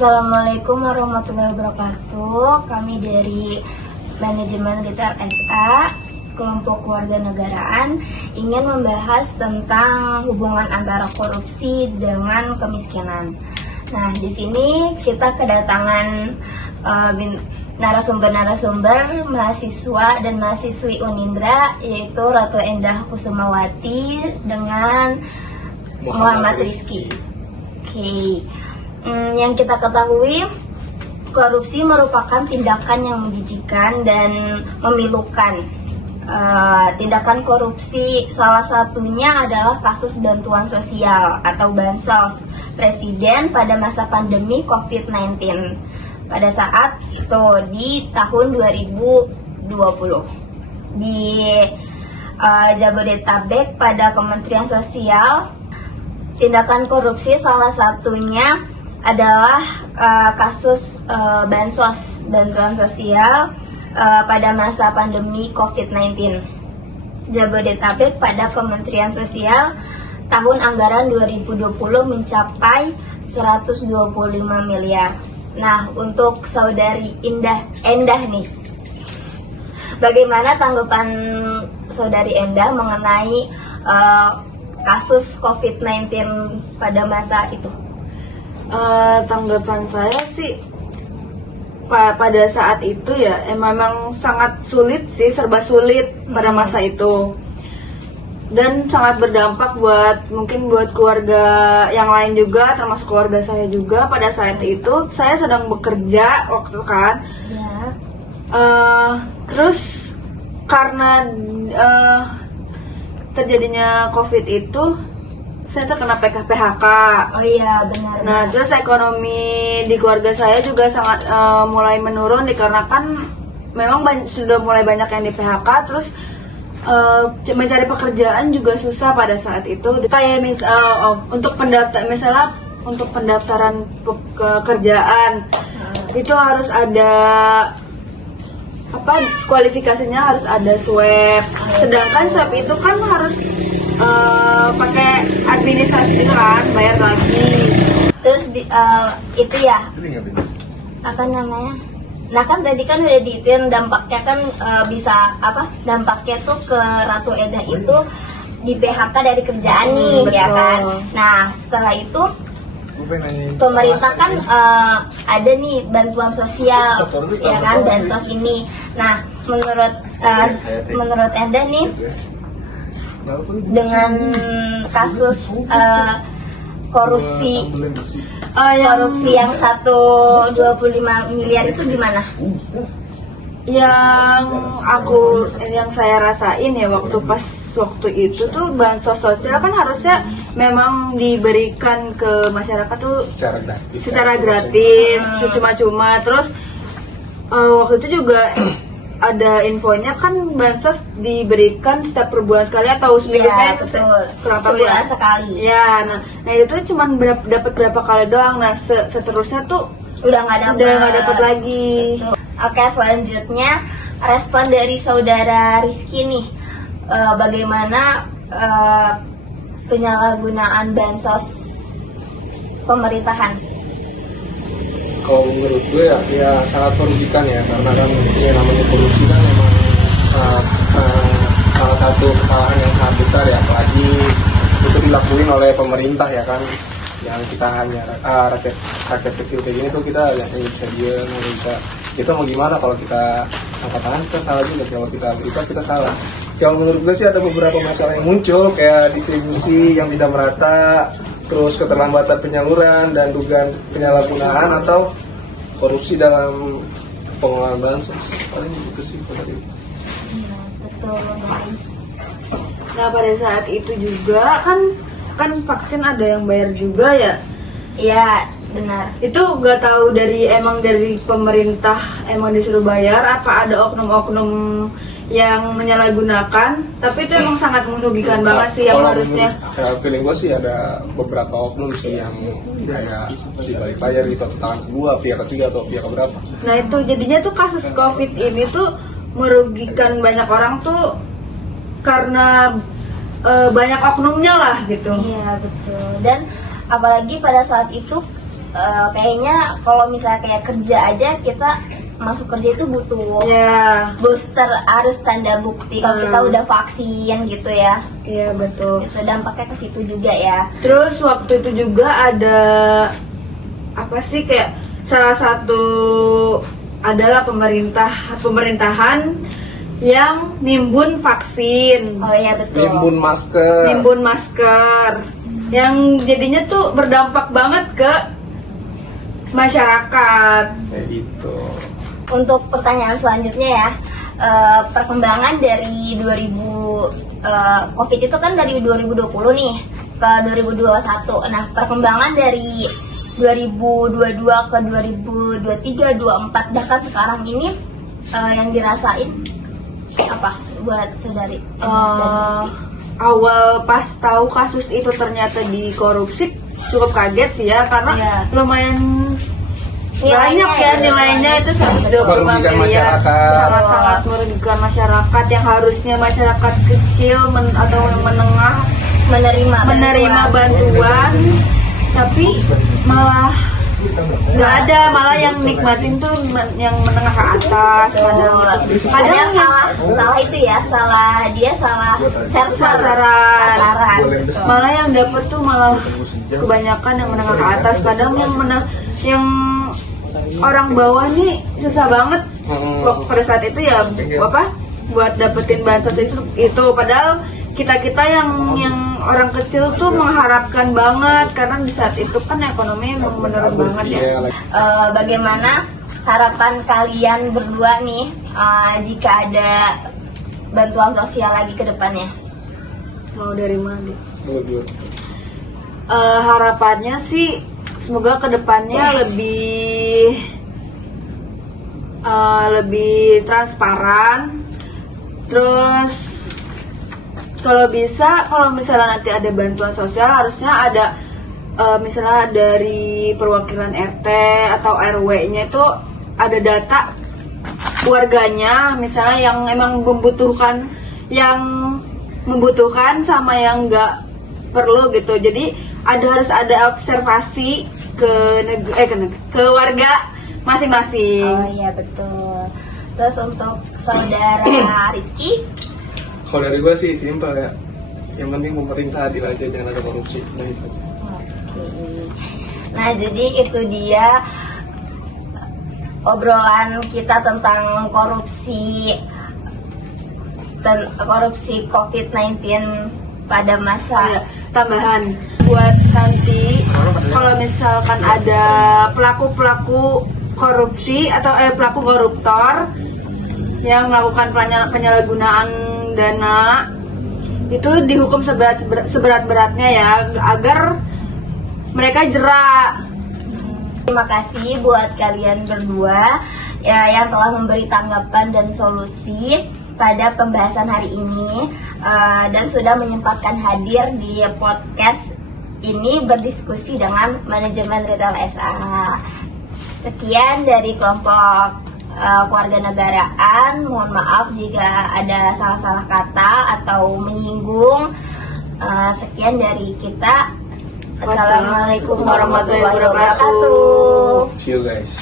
Assalamualaikum warahmatullahi wabarakatuh. Kami dari Manajemen Retail SA, kelompok kewarganegaraan, ingin membahas tentang hubungan antara korupsi dengan kemiskinan. Nah, di sini kita kedatangan narasumber-narasumber mahasiswa dan mahasiswi Unindra, yaitu Ratu Endah Kusumawati dengan Muhammad Rizky. Oke. Yang kita ketahui, korupsi merupakan tindakan yang menjijikan dan memilukan. Tindakan korupsi salah satunya adalah kasus bantuan sosial atau bansos Presiden pada masa pandemi COVID-19 pada saat itu di tahun 2020 di Jabodetabek. Pada Kementerian Sosial, tindakan korupsi salah satunya adalah kasus bansos, bantuan sosial pada masa pandemi COVID-19 Jabodetabek pada Kementerian Sosial tahun anggaran 2020 mencapai 125 miliar. Nah, untuk saudari Endah nih, bagaimana tanggapan saudari Endah mengenai kasus COVID-19 pada masa itu? Tanggapan saya sih pada saat itu ya memang sangat sulit sih, serba sulit pada masa itu, dan sangat berdampak mungkin buat keluarga yang lain juga, termasuk keluarga saya juga. Pada saat itu saya sedang bekerja waktu kan ya. Terus karena terjadinya COVID itu saya terkena PHK. Oh iya, benar. Nah, terus ekonomi di keluarga saya juga sangat mulai menurun dikarenakan memang sudah mulai banyak yang di PHK. Terus mencari pekerjaan juga susah pada saat itu. Kayak untuk pendaftaran pekerjaan itu harus ada kualifikasinya, harus ada swab. Sedangkan swab itu kan harus pakai administrasi kan, bayar lagi. Terus itu ya apa namanya? Nah kan tadi kan udah diitin dampaknya kan bisa dampaknya tuh ke Ratu Endah itu di PHK dari kerjaan nih, ya kan. Nah setelah itu pemerintah kan ada nih bantuan sosial, ya kan, bansos ini. Nah menurut Endah nih, dengan kasus korupsi yang 125 miliar itu gimana? Yang saya rasain ya waktu itu tuh bansos sosial kan harusnya memang diberikan ke masyarakat tuh secara gratis, cuma-cuma. Terus waktu itu juga ada infonya kan bansos diberikan setiap per bulan sekali atau seminggu sebulan sekali. Ya, nah itu cuma dapat berapa kali doang. Nah seterusnya tuh udah nggak dapat lagi. Betul. Oke, selanjutnya respon dari saudara Rizky nih, bagaimana penyalahgunaan bansos pemerintahan? Kalau menurut gue ya sangat merugikan ya, karena kan ya namanya korupsi kan memang salah satu kesalahan yang sangat besar ya, apalagi itu dilakuin oleh pemerintah ya kan, yang kita hanya rakyat kecil kayak gini tuh kita yang bisa dia bisa kita mau gimana. Kalau kita angkat tangan kita salah juga, kalau kita berita kita salah. Kalau menurut gue sih ada beberapa masalah yang muncul, kayak distribusi yang tidak merata, terus keterlambatan penyaluran dan dugaan penyalahgunaan atau korupsi dalam pengelolaan bansos. Paling itu sih tadi. Betul, guys. Nah pada saat itu juga kan vaksin ada yang bayar juga ya. Iya, benar. Itu nggak tahu dari pemerintah emang disuruh bayar, apa ada oknum-oknum yang menyalahgunakan, tapi itu emang sangat merugikan banget sih yang harusnya. Feeling gue sih ada beberapa oknum sih yang kayak dibalik bayar gitu, tangan kedua, pihak ketiga atau pihak keberapa. Nah itu jadinya tuh kasus COVID ini tuh merugikan banyak orang tuh karena banyak oknumnya lah gitu. Iya betul. Dan apalagi pada saat itu kayaknya kalau misalnya kayak kerja aja kita masuk kerja itu butuh booster, harus tanda bukti kalau kita udah vaksin gitu ya. Iya betul. Itu dampaknya ke situ juga ya. Terus waktu itu juga ada apa sih, kayak salah satu adalah pemerintahan yang nimbun vaksin. Oh iya betul. Nimbun masker. Yang jadinya tuh berdampak banget ke masyarakat. Kayak gitu. Untuk pertanyaan selanjutnya ya, perkembangan dari COVID itu kan dari 2020 nih ke 2021. Nah, perkembangan dari 2022 ke 2023, 24 bahkan sekarang ini yang dirasain apa buat saudari? Awal pas tahu kasus itu ternyata dikorupsi cukup kaget sih ya, karena lumayan banyak ya nilainya itu 125 miliar, sangat-sangat merugikan masyarakat yang harusnya masyarakat kecil atau menengah menerima bantuan, tapi malah nggak ada, malah yang nikmatin tuh yang menengah ke atas. Padahal salah itu ya, salah sasaran. Malah yang dapet tuh malah kebanyakan yang menengah ke atas, padahal yang orang bawah nih susah banget pada saat itu ya buat dapetin bansos itu padahal kita yang orang kecil tuh mengharapkan banget, karena di saat itu kan ekonomi memang menurun banget ya. Bagaimana harapan kalian berdua nih jika ada bantuan sosial lagi ke depannya? Mau dari mana? Harapannya sih semoga kedepannya lebih transparan. Terus kalau misalnya nanti ada bantuan sosial, harusnya ada misalnya dari perwakilan RT atau RW-nya itu ada data warganya, misalnya yang emang membutuhkan sama yang nggak perlu gitu. Jadi harus ada observasi ke warga masing-masing. Oh iya betul. Terus untuk saudara Rizky? Kalau dari gue sih simpel ya, yang penting pemerintah adil aja, jangan ada korupsi. Nah jadi itu dia obrolan kita tentang korupsi COVID-19 pada masa. Tambahan buat nanti kalau misalkan ada pelaku korupsi atau pelaku koruptor yang melakukan penyalahgunaan dana, itu dihukum seberat-beratnya ya, agar mereka jera. Terima kasih buat kalian berdua ya, yang telah memberi tanggapan dan solusi pada pembahasan hari ini, dan sudah menyempatkan hadir di podcast ini berdiskusi dengan manajemen Retail SA. Sekian dari kelompok kewarganegaraan. Mohon maaf jika ada salah-salah kata atau menyinggung. Sekian dari kita. Assalamualaikum warahmatullahi wabarakatuh. See you guys.